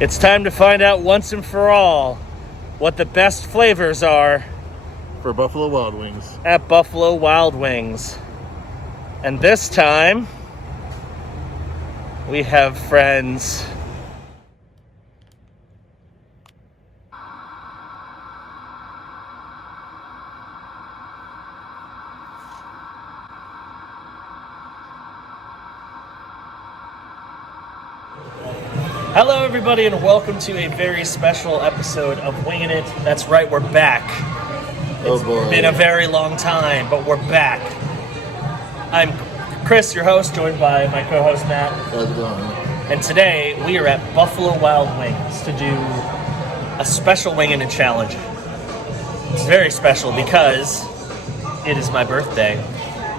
It's time to find out once and for all what the best flavors are for Buffalo Wild Wings at Buffalo Wild Wings. And this time, we have friends. Hello everybody and welcome to a very special episode of Wingin' It. That's right, we're back. It's been a very long time, but we're back. I'm Chris, your host, joined by my co-host Matt. How's it going? And today we are at Buffalo Wild Wings to do a special Wingin' It challenge. It's very special because it is my birthday.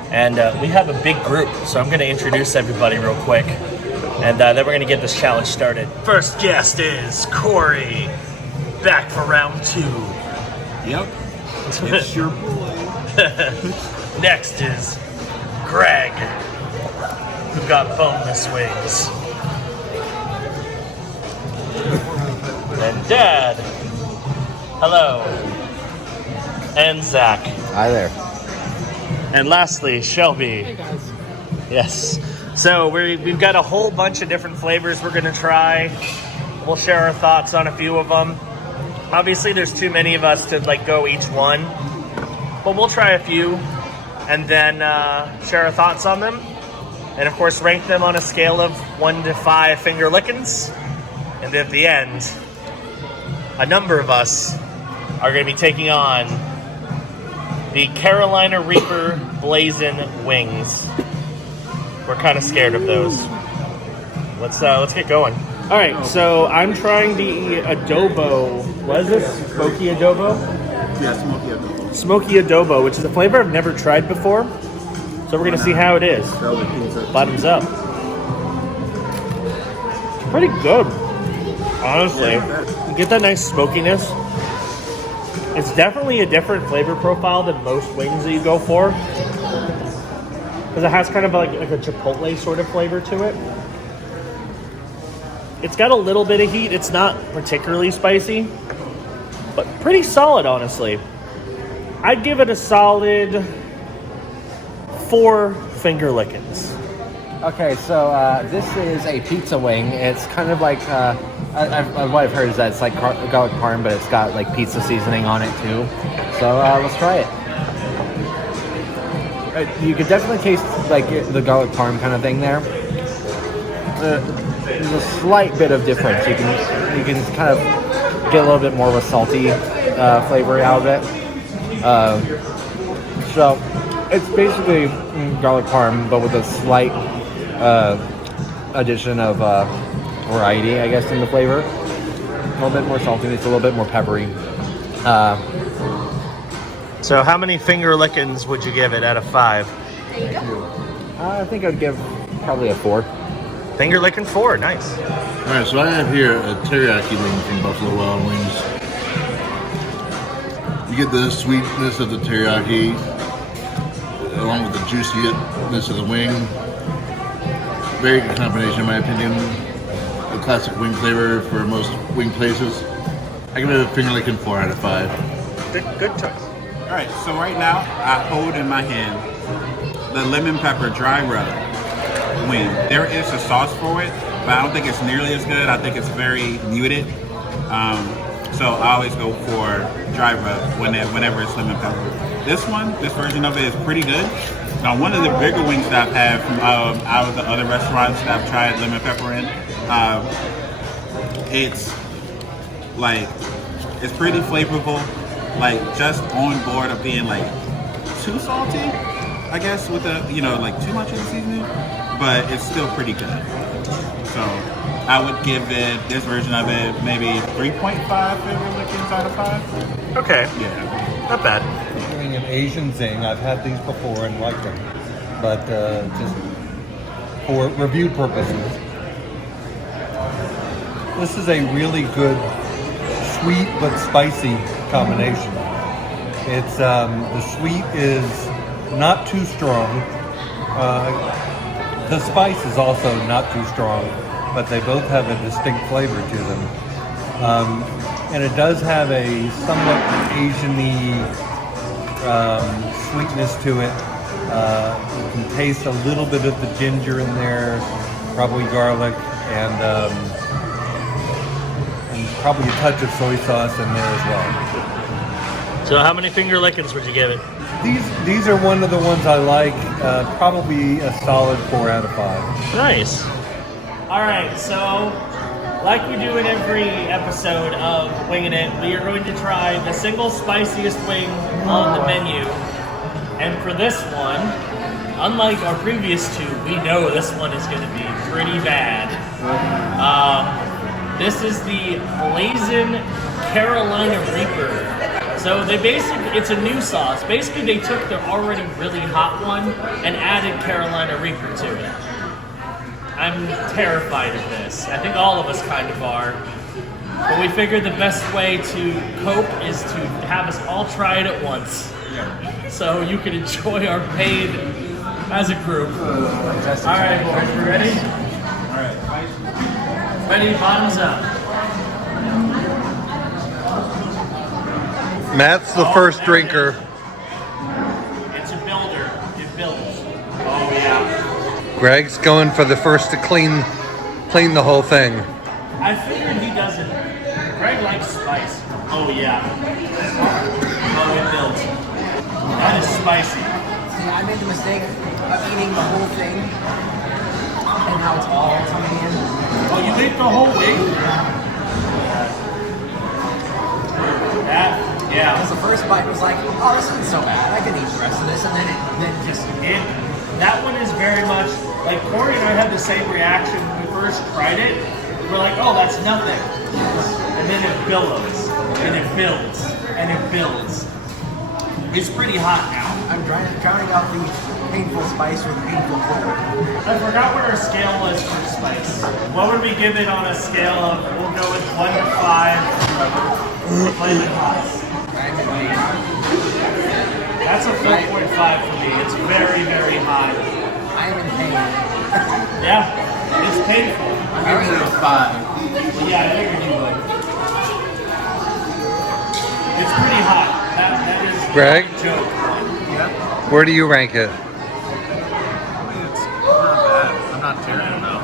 And we have a big group, so I'm going to introduce everybody real quick. And then we're going to get this challenge started. First guest is Corey, back for round 2. Yep, it's your boy. Next is Greg, who got boneless wings. And Dad, hello. And Zach. Hi there. And lastly, Shelby. Hey guys. Yes. So we've got a whole bunch of different flavors we're going to try. We'll share our thoughts on a few of them. Obviously, there's too many of us to go each one. But we'll try a few and then share our thoughts on them. And of course, rank them on a scale of 1 to 5 finger lickings. And at the end, a number of us are going to be taking on the Carolina Reaper Blazin wings. We're kind of scared of those. Let's get going. All right, so I'm trying the adobo. What is this? Smoky adobo? Yeah, smoky adobo. Smoky adobo, which is a flavor I've never tried before. So we're gonna see how it is. Bottoms up. It's pretty good, honestly. You get that nice smokiness. It's definitely a different flavor profile than most wings that you go for. Because it has kind of like a chipotle sort of flavor to it. It's got a little bit of heat. It's not particularly spicy, but pretty solid, honestly. I'd give it a solid 4 finger lickings. Okay, so this is a pizza wing. It's kind of like, what I've heard is that it's like garlic parm, but it's got like pizza seasoning on it too. So let's try it. You could definitely taste like the garlic parm kind of thing there. There's a slight bit of difference. You can kind of get a little bit more of a salty flavor out of it. So it's basically garlic parm, but with a slight addition of variety, I guess, in the flavor. A little bit more saltiness, a little bit more peppery. So how many finger lickings would you give it out of 5? There you go. I think I'd give probably a 4. Finger licking 4, nice. All right, so I have here a teriyaki wing from Buffalo Wild Wings. You get the sweetness of the teriyaki along with the juiciness of the wing. Very good combination, in my opinion. A classic wing flavor for most wing places. I give it a finger licking 4 out of 5. Good choice. All right, so right now I hold in my hand the lemon pepper dry rub wing. There is a sauce for it, but I don't think it's nearly as good. I think it's very muted. So I always go for dry rub whenever it's lemon pepper. This version of it is pretty good. Now, one of the bigger wings that I've had from out of the other restaurants that I've tried lemon pepper in, it's pretty flavorful. Like just on board of being like too salty, I guess, with the like too much of the seasoning, but it's still pretty good. So I would give it this version of it maybe 3.5 finger lickings out of 5. Okay. Yeah. Not bad. Doing an Asian Zing. I've had these before and liked them, but just for review purposes, this is a really good sweet but spicy combination. It's the sweet is not too strong. The spice is also not too strong. but they both have a distinct flavor to them. And it does have a somewhat Asian-y sweetness to it. You can taste a little bit of the ginger in there, probably garlic, and probably a touch of soy sauce in there as well. So how many finger lickings would you give it? These are one of the ones I like. Probably a solid 4 out of 5. Nice. All right, so like we do in every episode of Wingin' It, we are going to try the single spiciest wing on the menu. And for this one, unlike our previous two, we know this one is going to be pretty bad. This is the Blazin Carolina Reaper. So it's a new sauce. Basically, they took their already really hot one and added Carolina Reaper to it. I'm terrified of this. I think all of us kind of are. But we figured the best way to cope is to have us all try it at once. So you can enjoy our pain as a group. All right, boys, we ready? All right. Ready, bottoms up. Matt's the first drinker. It's a builder. It builds. Oh, yeah. Greg's going for the first to clean the whole thing. I figured he doesn't. Greg likes spice. Oh, yeah. Oh, it builds. That is spicy. See, I made the mistake of eating the whole thing, and now it's all coming in. Oh, you ate the whole wing? Yeah. Because the first bite was like, oh, this isn't so bad. I can eat the rest of this, and then That one is very much like Corey and I had the same reaction when we first tried it. We're like, oh, that's nothing. And then it billows, and it builds, and it builds. It's pretty hot now. I'm drowning out the painful spice with painful cold. I forgot what our scale was for spice. What would we give it on a scale of, we'll go with 1 to 5, flaming hot. That's a 4.5 for me. It's very, very high. I'm in pain. Yeah, it's painful. I'm giving it a 5. Well, yeah, I figured you would. It's pretty hot. That is Greg? a joke. Where do you rank it? It's not bad. I'm not tearing it though.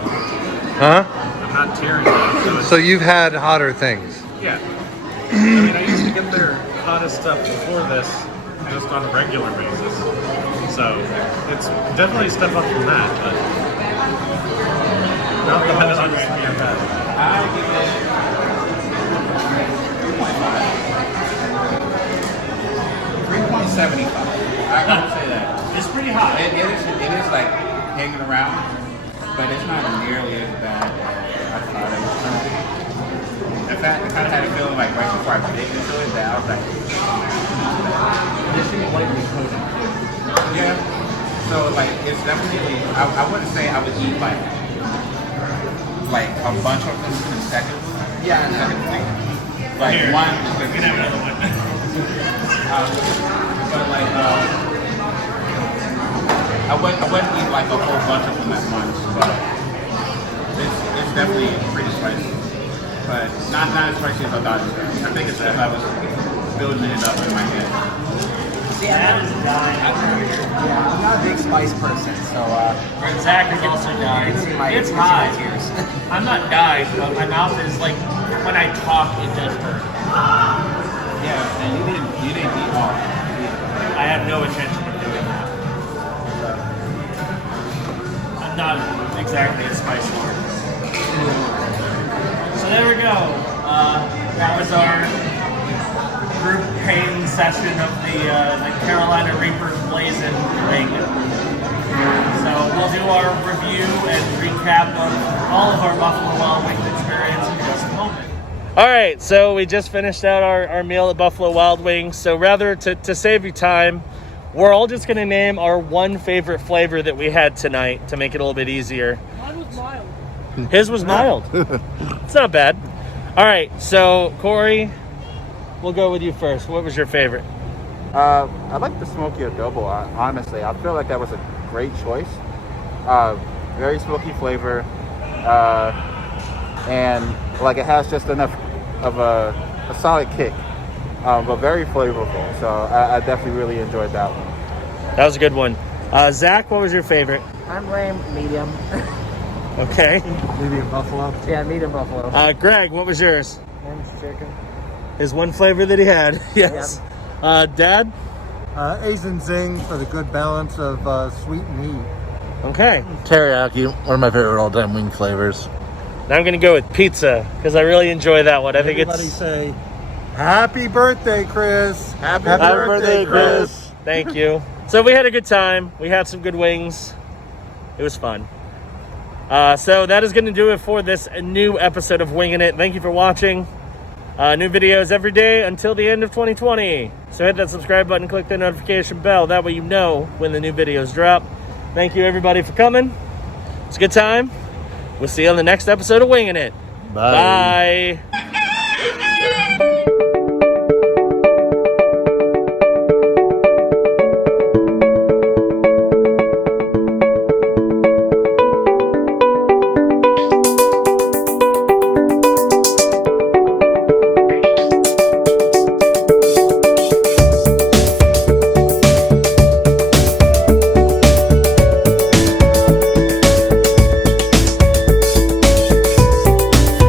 Huh? I'm not tearing it. So you've had hotter things. Yeah. I mean, I used to get their hottest stuff before this just on a regular basis. So it's definitely a step up from that, but not bad. Not bad. I give it 3.75. I would say that. It's pretty hot. It is like hanging around, but it's not nearly as bad as I thought it was going to be. In fact, I kind of had a feeling like right before I bit into it that I was like, this is lightly coated too. Yeah. So like it's definitely, I wouldn't say I would eat like a bunch of them consecutively. Yeah. Like Here, one. you can have another one. But like I wouldn't eat like a whole bunch of them at once, but it's definitely pretty spicy. But not as spicy as I thought it was. I think it's as I was building it up in my head. See, I'm not a big spice person, so Zach is also dying. It's hot. I'm not dying, but my mouth is like, when I talk, it does hurt. Yeah, and you didn't eat all. I have no intention of doing that. I'm not exactly a spice lord. So there we go. That was our group pain session of the Carolina Reaper Blazin thing. So we'll do our review and recap of all of our Buffalo Wild Wings experience in just a moment. All right, so we just finished out our meal at Buffalo Wild Wings. So rather to save you time, we're all just going to name our one favorite flavor that we had tonight to make it a little bit easier. Mine was mild. His was mild. It's not bad. All right, so Corey, we'll go with you first. What was your favorite? I like the smoky adobo, honestly. I feel like that was a great choice. Very smoky flavor. and like it has just enough of a solid kick, but very flavorful. So I definitely really enjoyed that one. That was a good one. Zach, what was your favorite? I'm lamb medium. Okay. Medium buffalo. Yeah, medium buffalo. Greg, what was yours? Orange chicken. His one flavor that he had. Yes. Dad? Asian Zing for the good balance of sweet and heat. Okay. Teriyaki, one of my favorite all-time wing flavors. Now I'm gonna go with pizza because I really enjoy that one. I think Everybody it's. say, "Happy birthday, Chris!" Happy birthday, Chris. Thank you. So we had a good time. We had some good wings. It was fun. So that is going to do it for this new episode of Wingin' It. Thank you for watching. New videos every day until the end of 2020. So hit that subscribe button, click the notification bell. That way you know when the new videos drop. Thank you everybody for coming. It's a good time. We'll see you on the next episode of Wingin' It. Bye. Bye.